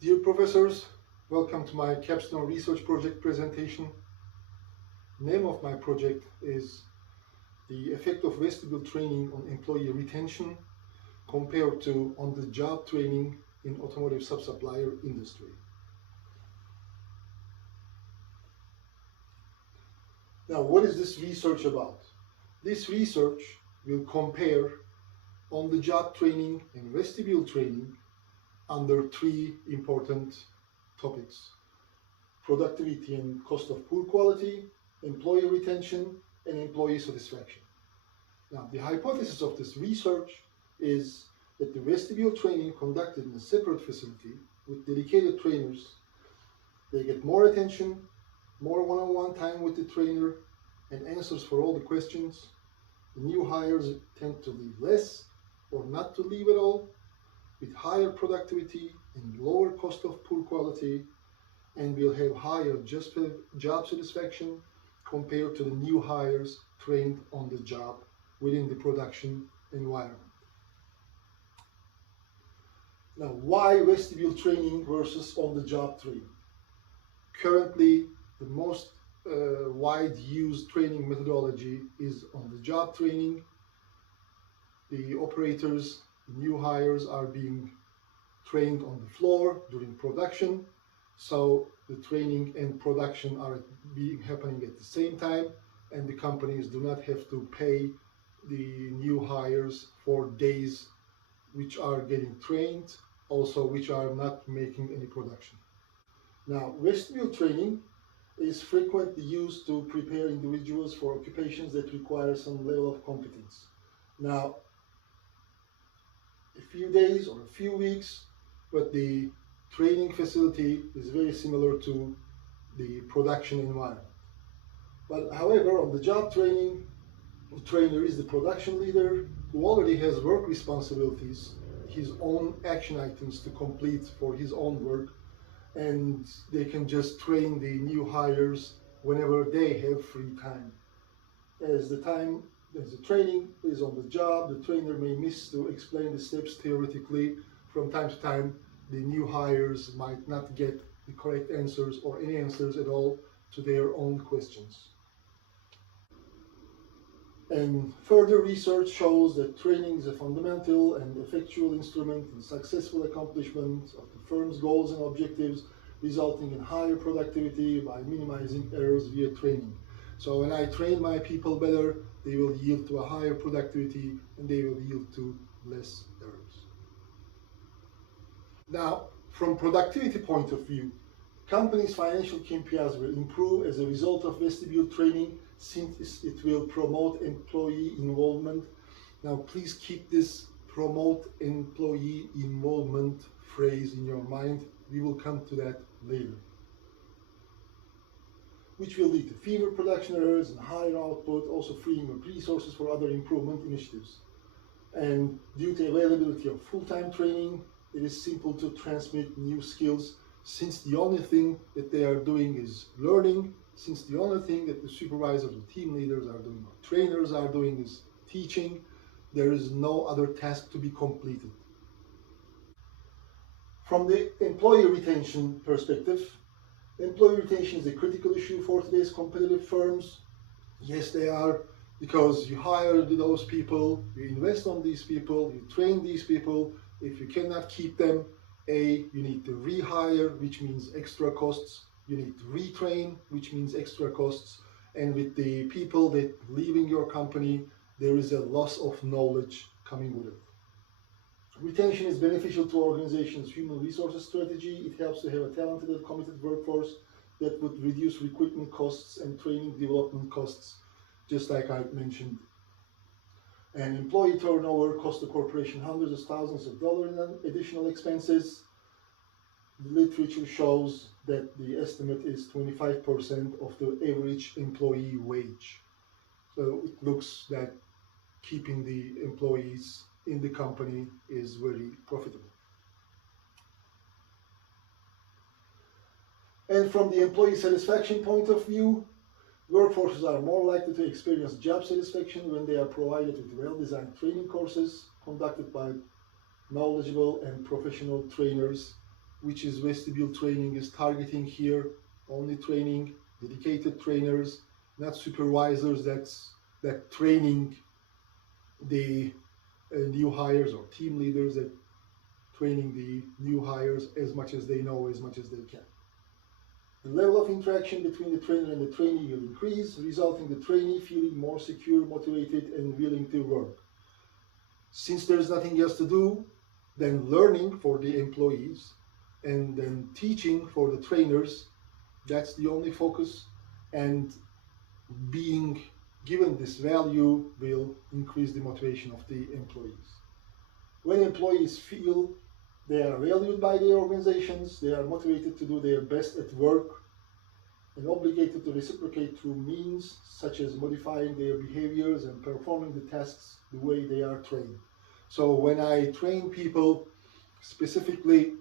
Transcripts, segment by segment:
Dear professors, welcome to my Capstone research project presentation. Name of my project is the effect of vestibule training on employee retention compared to on-the-job training in automotive subsupplier industry. Now, what is this research about? This research will compare on-the-job training and vestibule training under three important topics: productivity and cost of poor quality, employee retention, and employee satisfaction. Now, the hypothesis of this research is that the vestibule training conducted in a separate facility with dedicated trainers, they get more attention, more one-on-one time with the trainer, and answers for all the questions. The new hires tend to leave less or not to leave at all, with higher productivity and lower cost of poor quality, and will have higher job satisfaction compared to the new hires trained on the job within the production environment. Now, why vestibule training versus on-the-job training? Currently, the most wide used training methodology is on-the-job training. The operators, new hires are being trained on the floor during production, so the training and production are happening at the same time, and the companies do not have to pay the new hires for days which are getting trained, also which are not making any production. Now, vestibule training is frequently used to prepare individuals for occupations that require some level of competence. Now, a few days or a few weeks, but the training facility is very similar to the production environment. But however, on the job training, the trainer is the production leader who already has work responsibilities, his own action items to complete for his own work, and they can just train the new hires whenever they have free time. As the training is on the job, the trainer may miss to explain the steps theoretically. From time to time, the new hires might not get the correct answers or any answers at all to their own questions. And further research shows that training is a fundamental and effectual instrument in successful accomplishment of the firm's goals and objectives, resulting in higher productivity by minimizing errors via training. So when I train my people better, they will yield to a higher productivity and they will yield to less errors. Now, from productivity point of view, companies' financial KPIs will improve as a result of vestibule training, since it will promote employee involvement. Now, please keep this promote employee involvement phrase in your mind. We will come to that later. Which will lead to fewer production errors and higher output, also freeing up resources for other improvement initiatives. And due to availability of full-time training, it is simple to transmit new skills, since the only thing that they are doing is learning, since the only thing that the supervisors or team leaders are doing or trainers are doing is teaching. There is no other task to be completed. From the employee retention perspective, employee retention is a critical issue for today's competitive firms. Yes, they are, because you hire those people, you invest on these people, you train these people. If you cannot keep them, you need to rehire, which means extra costs. You need to retrain, which means extra costs. And with the people that leaving your company, there is a loss of knowledge coming with it. Retention is beneficial to organizations' human resources strategy. It helps to have a talented and committed workforce that would reduce recruitment costs and training development costs, just like I mentioned. And employee turnover costs the corporation hundreds of thousands of dollars in additional expenses. The literature shows that the estimate is 25% of the average employee wage. So it looks that keeping the employees in the company is very profitable. And from the employee satisfaction point of view, workforces are more likely to experience job satisfaction when they are provided with well-designed training courses conducted by knowledgeable and professional trainers which is vestibule training, is targeting here only training dedicated trainers, not supervisors that training the new hires, or team leaders that training the new hires as much as they know, as much as they can. The level of interaction between the trainer and the trainee will increase, resulting in the trainee feeling more secure, motivated, and willing to work. Since there's nothing else to do, then learning for the employees and then teaching for the trainers, that's the only focus, and being given this value will increase the motivation of the employees. When employees feel they are valued by their organizations, they are motivated to do their best at work, and obligated to reciprocate through means such as modifying their behaviors and performing the tasks the way they are trained. So when I train people specifically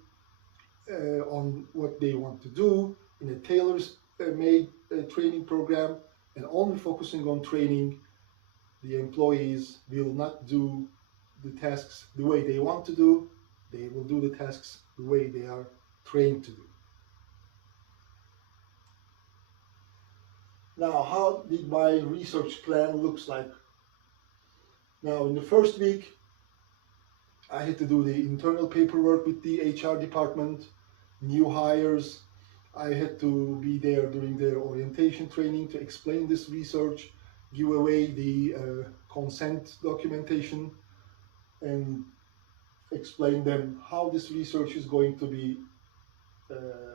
on what they want to do in a tailor-made training program, and only focusing on training, the employees will not do the tasks the way they want to do. They will do the tasks the way they are trained to do. Now, how did my research plan looks like? Now, in the first week, I had to do the internal paperwork with the HR department, new hires. I had to be there during their orientation training to explain this research, give away the consent documentation, and explain them how this research is going to be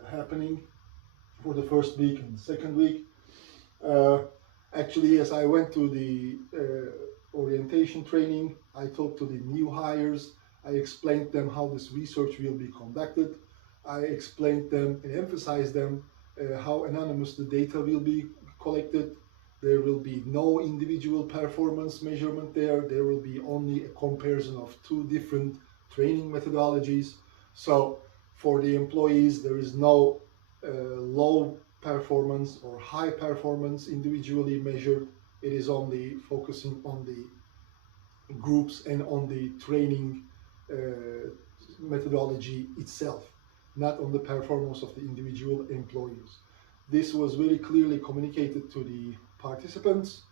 happening for the first week and second week. Actually, as I went to the orientation training, I talked to the new hires. I explained them how this research will be conducted. I explained them and emphasized them how anonymous the data will be collected. There will be no individual performance measurement there. There will be only a comparison of two different training methodologies. So for the employees, there is no low performance or high performance individually measured. It is only focusing on the groups and on the training methodology itself, not on the performance of the individual employees. This was very clearly communicated to the participants.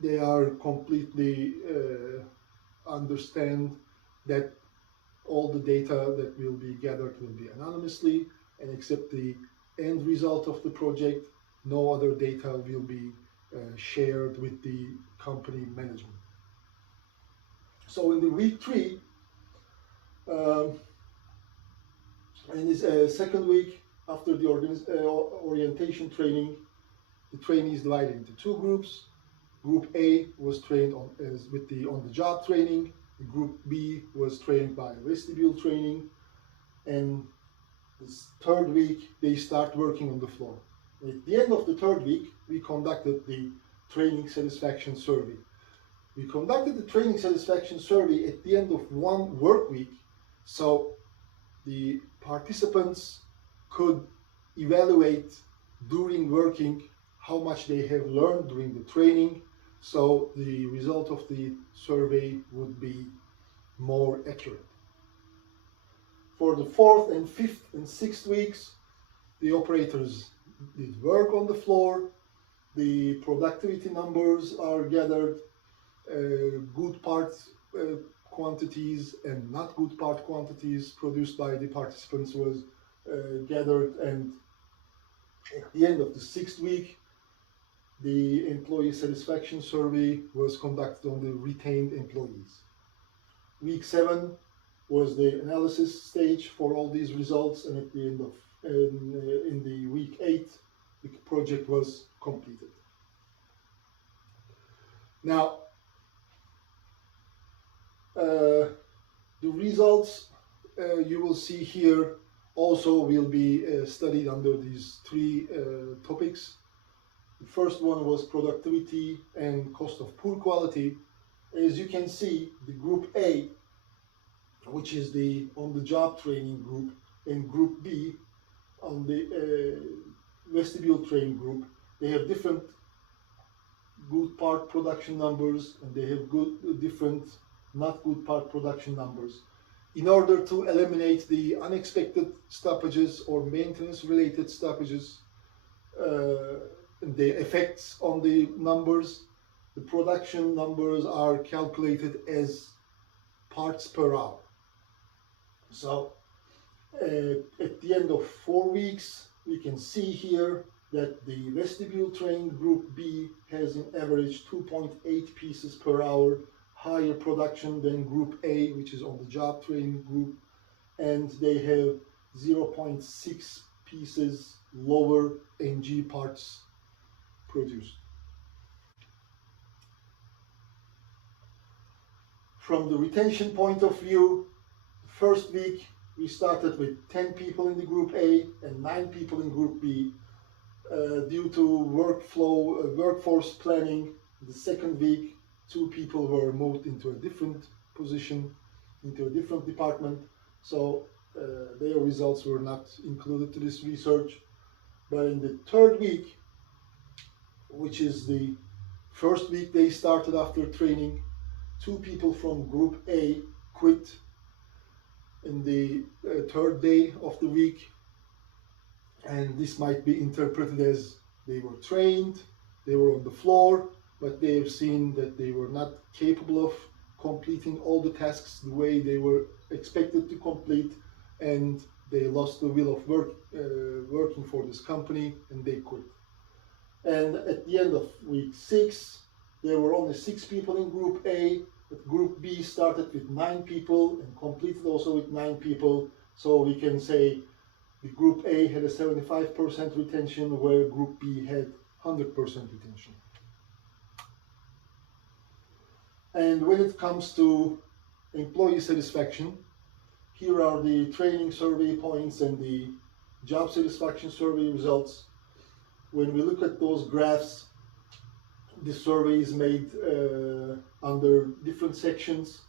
They are completely understand that all the data that will be gathered will be anonymously, and except the end result of the project, no other data will be shared with the company management. So in the week 3, in this second week after the orientation training, the trainees divided into 2 groups. Group A was trained with the on-the-job training. Group B was trained by vestibule training, and this 3rd week they start working on the floor. At the end of the 3rd week, we conducted the training satisfaction survey. We conducted the training satisfaction survey at the end of 1 work week, so the participants could evaluate during working how much they have learned during the training, so the result of the survey would be more accurate. For the 4th and 5th and 6th weeks, the operators did work on the floor. The productivity numbers are gathered, good part quantities and not good part quantities produced by the participants was gathered, and at the end of the 6th week, the employee satisfaction survey was conducted on the retained employees. Week 7 was the analysis stage for all these results, and at the end of in the week 8, the project was completed. Now, the results you will see here also will be studied under these 3 topics. The first one was productivity and cost of poor quality. As you can see, the group A, which is the on-the-job training group, and group B, on the vestibule training group, they have different good part production numbers, and they have different not good part production numbers. in order to eliminate the unexpected stoppages or maintenance-related stoppages, the effects on the numbers, the production numbers are calculated as parts per hour. So at the end of 4 weeks, we can see here that the vestibule trained group B has an average 2.8 pieces per hour higher production than group A, which is on the job training group, and they have 0.6 pieces lower NG parts produced. From the retention point of view, first week we started with 10 people in the group A and 9 people in group B. Due to workforce planning, the second week 2 people were moved into a different position, into a different department, so their results were not included to this research. But in the third week, which is the first week they started after training, 2 people from group A quit in the third day of the week, and this might be interpreted as they were trained, they were on the floor, but they have seen that they were not capable of completing all the tasks the way they were expected to complete, and they lost the will of working for this company and they quit. And at the end of week 6, there were only 6 people in group A, but group B started with 9 people and completed also with 9 people. So we can say the group A had a 75% retention, where group B had 100% retention. And when it comes to employee satisfaction, here are the training survey points and the job satisfaction survey results. When we look at those graphs, the survey is made under different sections,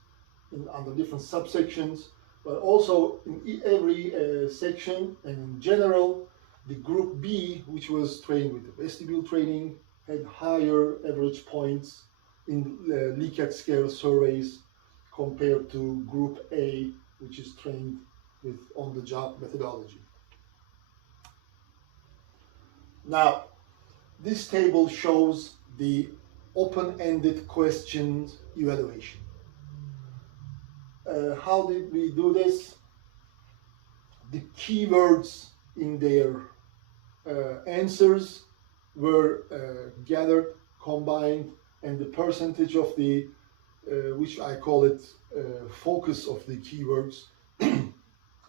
under different subsections, but also in every section, and in general, the group B, which was trained with the vestibule training, had higher average points in Likert scale surveys compared to group A, which is trained with on-the-job methodology. Now, this table shows the open-ended questions evaluation. How did we do this? The keywords in their answers were gathered, combined, and the percentage of the, which I call it focus of the keywords,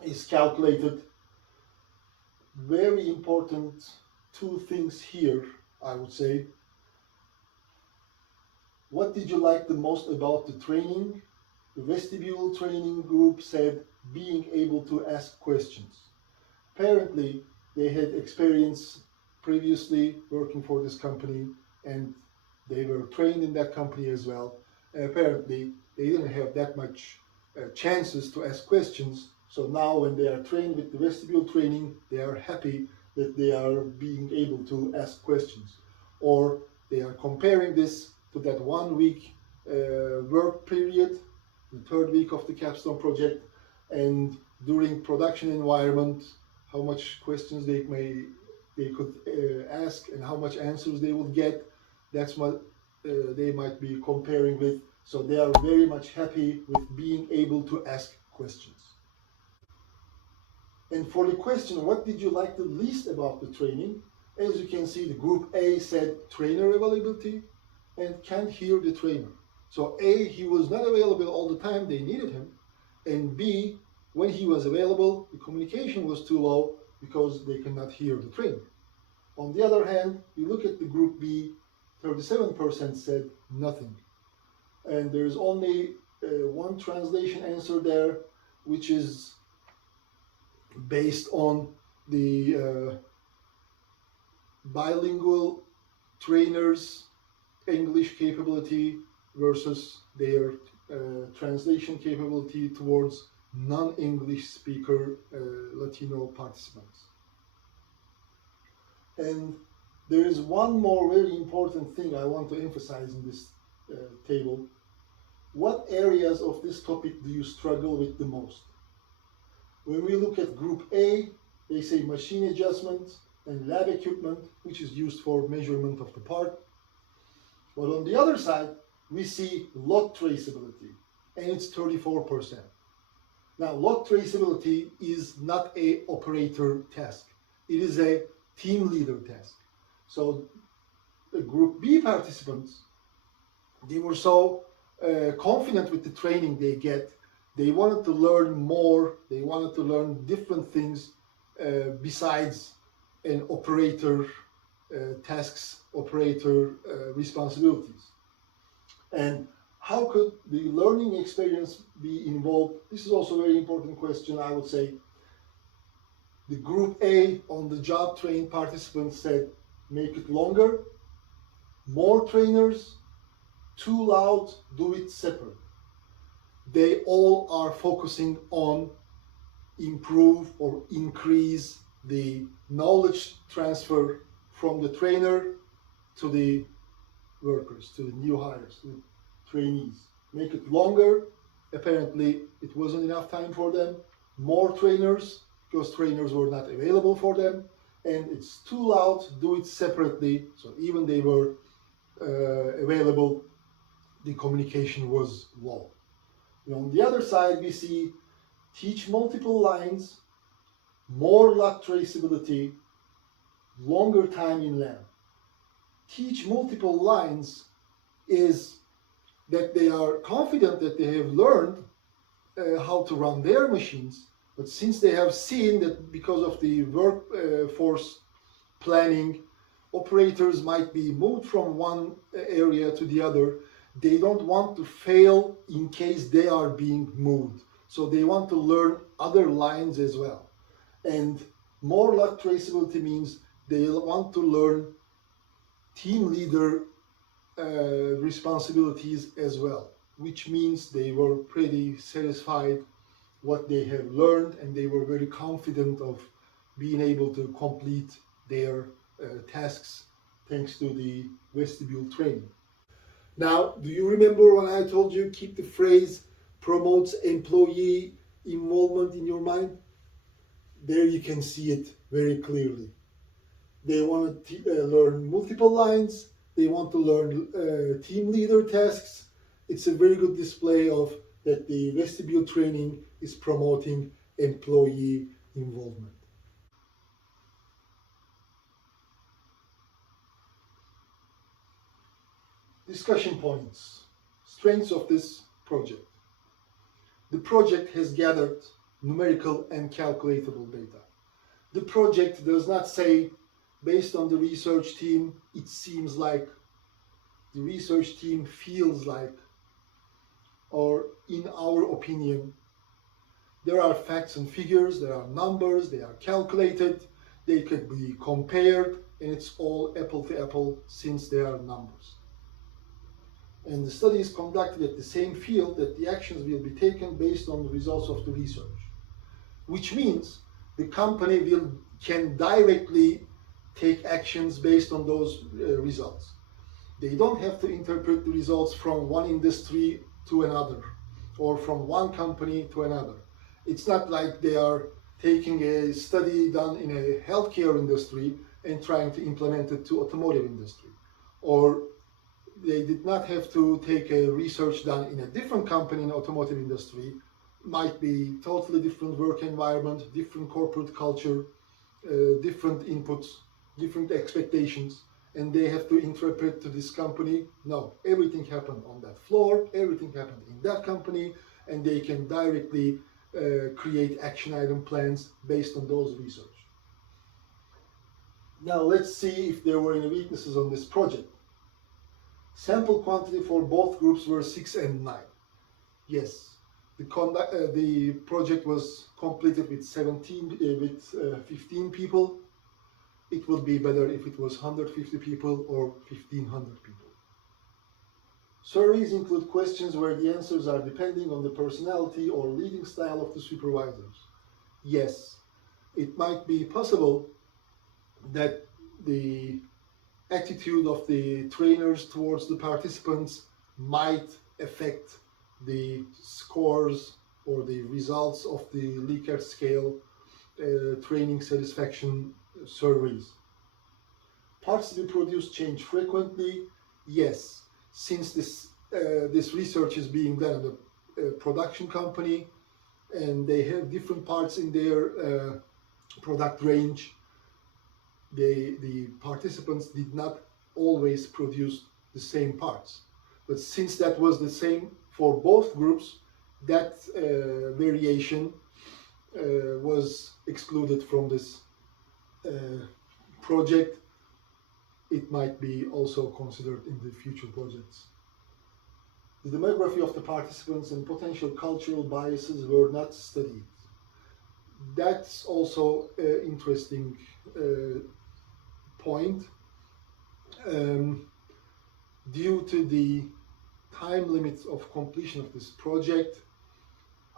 is calculated. Very important 2 things here, I would say. What did you like the most about the training? The vestibule training group said being able to ask questions. Apparently, they had experience previously working for this company, and they were trained in that company as well. And apparently, they didn't have that much chances to ask questions. So now when they are trained with the vestibule training, they are happy that they are being able to ask questions. Or they are comparing this to that 1 week work period, the third week of the Capstone project, and during production environment, how much questions they could ask and how much answers they would get. That's what they might be comparing with. So they are very much happy with being able to ask questions. And for the question, what did you like the least about the training? As you can see, the group A said trainer availability and can't hear the trainer. So A, he was not available all the time, they needed him. And B, when he was available, the communication was too low because they cannot hear the trainer. On the other hand, you look at the group B, 37% said nothing. And there's only one translation answer there, which is based on the bilingual trainers' English capability versus their translation capability towards non-English speaker Latino participants. And there is one more very important thing I want to emphasize in this table. What areas of this topic do you struggle with the most? When we look at group A, they say machine adjustment and lab equipment, which is used for measurement of the part. But on the other side, we see lot traceability, and it's 34%. Now, lot traceability is not a operator task. It is a team leader task. So the group B participants, they were so confident with the training they get. They wanted to learn more. They wanted to learn different things besides an operator tasks, operator responsibilities. And how could the learning experience be involved? This is also a very important question, I would say. The group A on the job trained participants said, make it longer, more trainers, too loud, do it separate. They all are focusing on improve or increase the knowledge transfer from the trainer to the workers, to the new hires, to the trainees. Make it longer. Apparently, it wasn't enough time for them. More trainers, because trainers were not available for them. And it's too loud, do it separately. So even they were available, the communication was low. And on the other side, we see teach multiple lines, more lot traceability, longer time in lab. Teach multiple lines is that they are confident that they have learned how to run their machines, but since they have seen that because of the workforce planning, operators might be moved from one area to the other, they don't want to fail in case they are being moved. So they want to learn other lines as well. And more lot traceability means they want to learn team leader responsibilities as well, which means they were pretty satisfied what they have learned, and they were very confident of being able to complete their tasks thanks to the vestibule training. Now, do you remember when I told you keep the phrase promotes employee involvement in your mind? There you can see it very clearly. They want to learn multiple lines. They want to learn team leader tasks. It's a very good display of that the vestibule training is promoting employee involvement. Discussion points. Strengths of this project. The project has gathered numerical and calculatable data. The project does not say, based on the research team, it seems like, the research team feels like, or in our opinion. There are facts and figures, there are numbers, they are calculated, they could be compared, and it's all apple to apple since they are numbers. And the study is conducted at the same field that the actions will be taken based on the results of the research, which means the company can directly take actions based on those results. They don't have to interpret the results from one industry to another or from one company to another. It's not like they are taking a study done in a healthcare industry and trying to implement it to automotive industry, or they did not have to take a research done in a different company in automotive industry. Might be totally different work environment, different corporate culture, different inputs, different expectations, and they have to interpret to this company. No, everything happened on that floor, everything happened in that company, and they can directly create action item plans based on those research. Now let's see if there were any weaknesses on this project. Sample quantity for both groups were 6 and 9. Yes, the project was completed with 15 people. It would be better if it was 150 people or 1,500 people. Surveys include questions where the answers are depending on the personality or leading style of the supervisors. Yes, it might be possible that the attitude of the trainers towards the participants might affect the scores or the results of the Likert scale training satisfaction surveys. Parts to be produced change frequently. Yes, since this research is being done at a production company and they have different parts in their product range, the participants did not always produce the same parts. But since that was the same for both groups, that variation was excluded from this project. It might be also considered in the future projects. The demography of the participants and potential cultural biases were not studied. That's also an interesting point. Due to the time limits of completion of this project,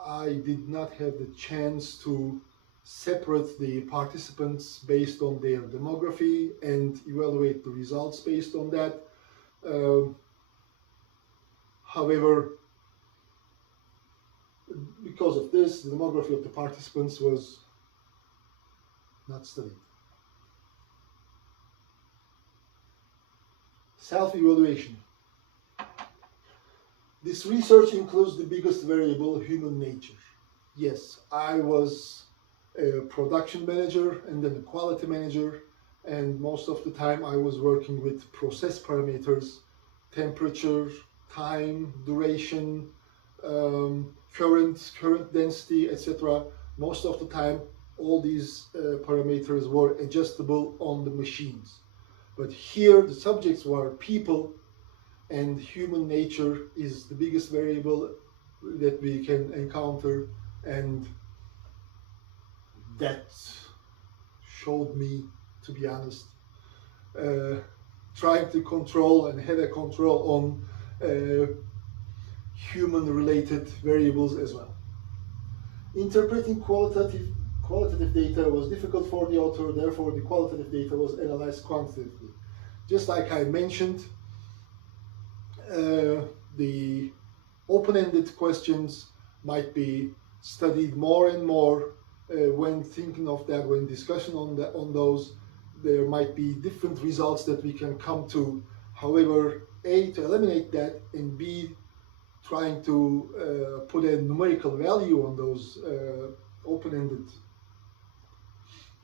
I did not have the chance to separate the participants based on their demography and evaluate the results based on that. However, because of this, the demography of the participants was not studied. Self-evaluation. This research includes the biggest variable, human nature. Yes, I was a production manager and then a quality manager, and most of the time I was working with process parameters, temperature, time, duration, current density, etc. Most of the time all these parameters were adjustable on the machines. But here the subjects were people, and human nature is the biggest variable that we can encounter, and that showed me, to be honest, trying to control and have a control on human-related variables as well. Interpreting qualitative data was difficult for the author, therefore the qualitative data was analyzed quantitatively. Just like I mentioned, the open-ended questions might be studied more and more. When thinking of that, when discussion on those, there might be different results that we can come to. However, A, to eliminate that, and B, trying to put a numerical value on those open-ended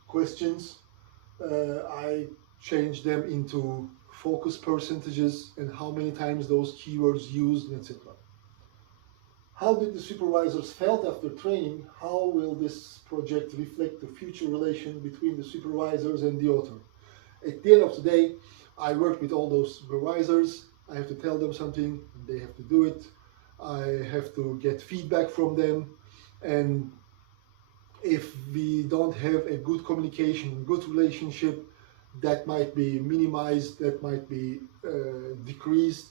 questions, I changed them into focus percentages and how many times those keywords used, etc. How did the supervisors felt after training? How will this project reflect the future relation between the supervisors and the author? At the end of the day, I work with all those supervisors. I have to tell them something, and they have to do it. I have to get feedback from them, and if we don't have a good communication, good relationship, that might be minimized, that might be decreased.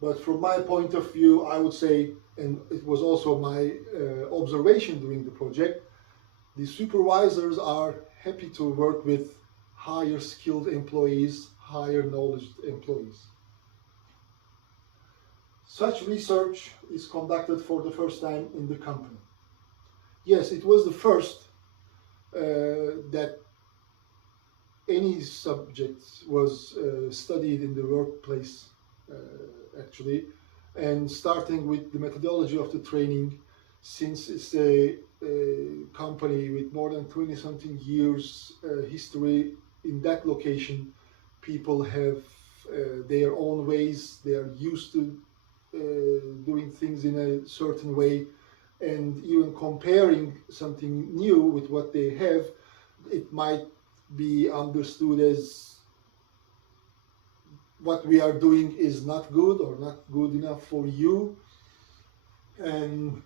But from my point of view, I would say, and it was also my observation during the project, the supervisors are happy to work with higher skilled employees, higher knowledge employees. Such research is conducted for the first time in the company. Yes, it was the first that any subject was studied in the workplace, actually, and starting with the methodology of the training, since it's a company with more than 20-something years history in that location, people have their own ways, they are used to doing things in a certain way, and even comparing something new with what they have, it might be understood as what we are doing is not good or not good enough for you. And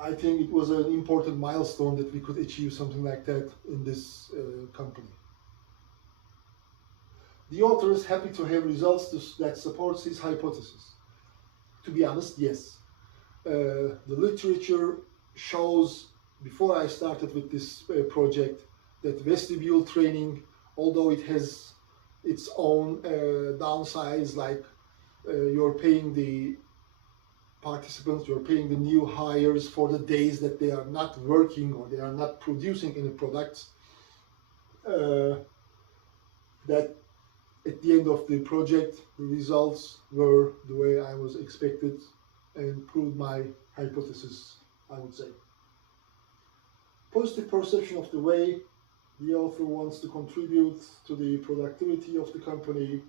I think it was an important milestone that we could achieve something like that in this company. The author is happy to have results that supports his hypothesis. To be honest, yes. The literature shows, before I started with this project, that vestibule training, although it has its own downsides, like you're paying the participants, you're paying the new hires for the days that they are not working or they are not producing any products, that at the end of the project, the results were the way I was expected and proved my hypothesis, I would say. Positive perception of the way the author wants to contribute to the productivity of the company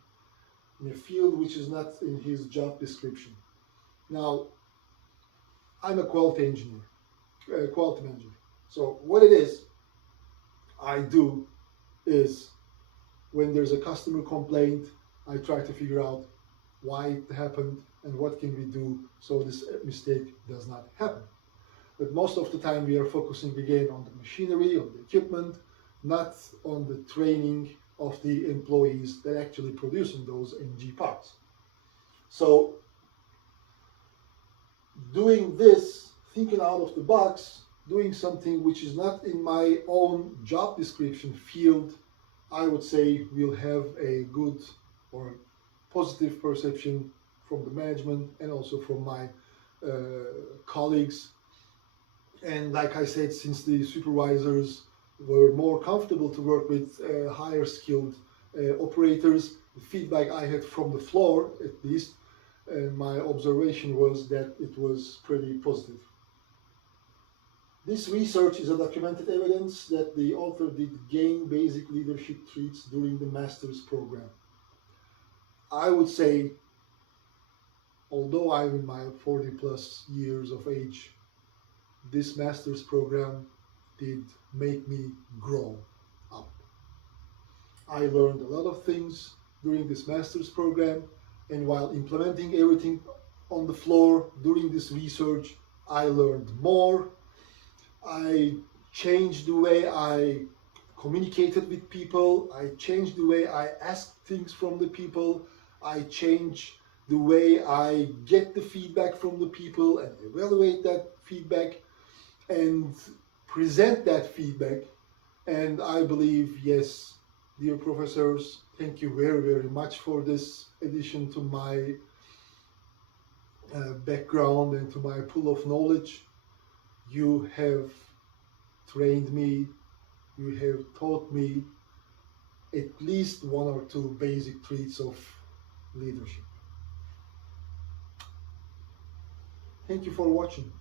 in a field which is not in his job description. Now, I'm a quality engineer, quality manager. So what it is I do is, when there's a customer complaint, I try to figure out why it happened and what can we do so this mistake does not happen. But most of the time we are focusing again on the machinery, on the equipment, not on the training of the employees that are actually producing those MG parts. So doing this, thinking out of the box, doing something which is not in my own job description field, I would say will have a good or positive perception from the management and also from my colleagues. And like I said, since the supervisors were more comfortable to work with higher skilled operators, the feedback I had from the floor, at least, my observation was that it was pretty positive. This research is a documented evidence that the author did gain basic leadership traits during the master's program. I would say, although I'm in my 40 plus years of age, this master's program did make me grow up. I learned a lot of things during this master's program, and while implementing everything on the floor during this research, I learned more. I changed the way I communicated with people. I changed the way I asked things from the people. I changed the way I get the feedback from the people and evaluate that feedback and present that feedback. And I believe, yes, dear professors, thank you very, very much for this addition to my background and to my pool of knowledge. You have trained me, you have taught me at least one or two basic traits of leadership. Thank you for watching.